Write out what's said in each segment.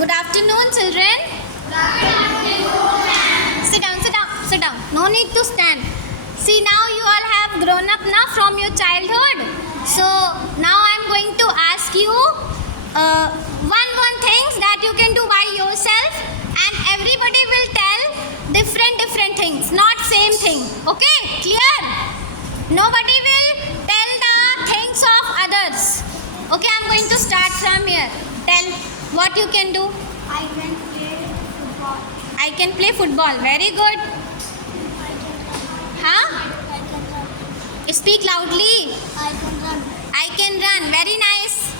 Good afternoon, children. Sit down, sit down, sit down. No need to stand. See, now you all have grown up now from your childhood. So now I am going to ask you one things that you can do by yourself, and everybody will tell different things, not same thing. Okay, clear? Nobody will tell the things of others. Okay, I am going to start from here. Tell what you can do. I can play football. I can play football. Very good. Huh? I can run. Speak loudly. I can run. I can run. Very nice.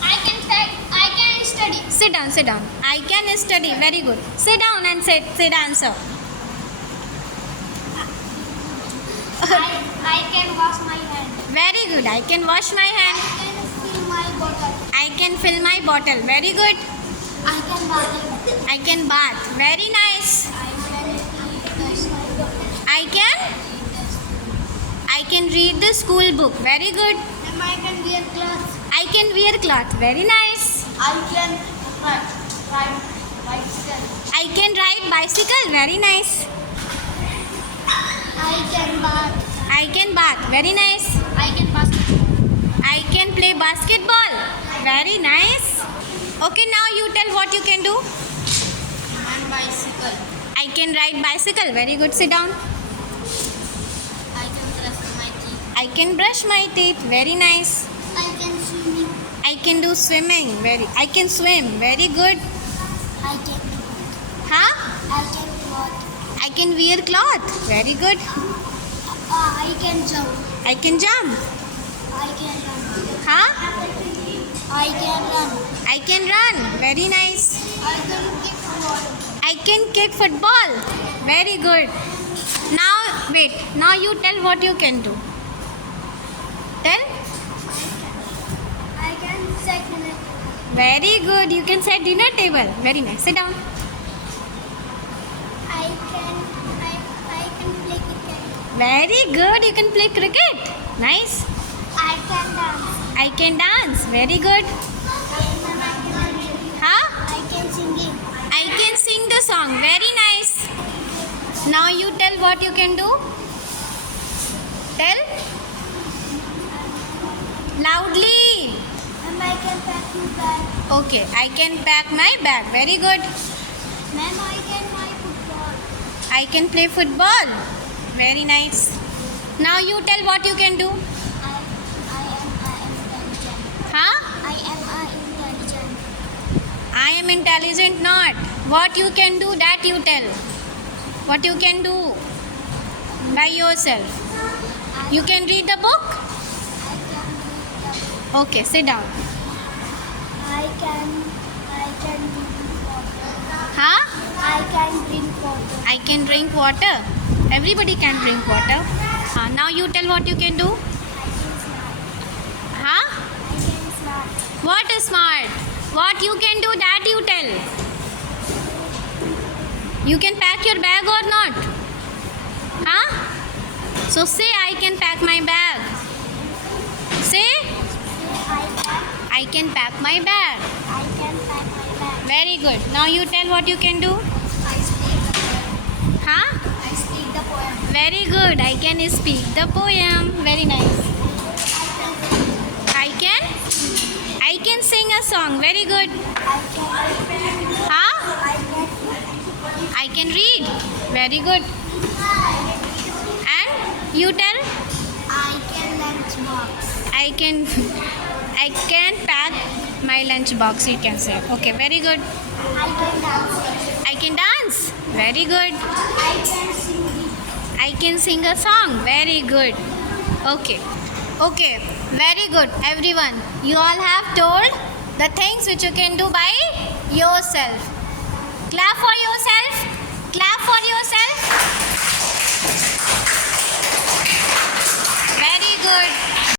I can study. Sit down, sit down. I can study. Very good. Sit down and say the answer. I can wash my hand. Very good. I can wash my I hand. can fill my bottle. I can fill my bottle. Very good. I can bath. I can bath. Very nice. I can read the school book. Very good. And I can wear clothes. I can wear cloth. Very nice. I can ride bicycle. I can ride bicycle. Very nice. I can bath. I can bath. Very nice. I can basketball. I can play basketball. Very nice. Okay, now you tell what you can do. And bicycle. I can ride bicycle. Very good. Sit down. I can brush my teeth. I can brush my teeth. Very nice. I can swim. I can do swimming. I can swim. Very good. I can Huh? walk. I can wear cloth. Very good. I can jump. I can jump. I can run. Huh? I can run. I can run. Very nice. I can kick ball. I can kick football. Very good. Now, wait. Now you tell what you can do. Tell. I can set dinner. Very good. You can set dinner table. Very nice. Sit down. I can play cricket. Very good. You can play cricket. Nice. I can dance. I can dance. Very good. Huh? I can sing. I can sing the song. Very nice. Now you tell what you can do. Tell. Loudly. And I can pack my bag. Okay. I can pack my bag. Very good. Ma'am, I can play football. I can play football. Very nice. Now you tell what you can do. I am intelligent. Huh? I am intelligent. I am intelligent not. What you can do, that you tell. What you can do by yourself. You can read the book? I can read the Okay, sit down. I can drink water. Huh? I can drink water. I can drink water. Everybody can drink water. Now you tell what you can do. Huh? I can smart. What is smart? What you can do, that you tell. You can pack your bag or not? Huh? So say I can pack my bag. Say I can pack my bag. I can pack my bag. Very good. Now you tell what you can do. I speak the poem. Huh? I speak the poem. Very good. I can speak the poem. Very nice. I can sing a song. Very good. Huh? I can read. Very good. And you tell. I can lunch box. I can pack my lunch box, you can say. Okay, very good. I can dance. I can dance. Very good. I can sing. I can sing a song. Very good. Okay. Okay. Very good, everyone. You all have told the things which you can do by yourself. Clap for yourself. Clap for yourself. Very good.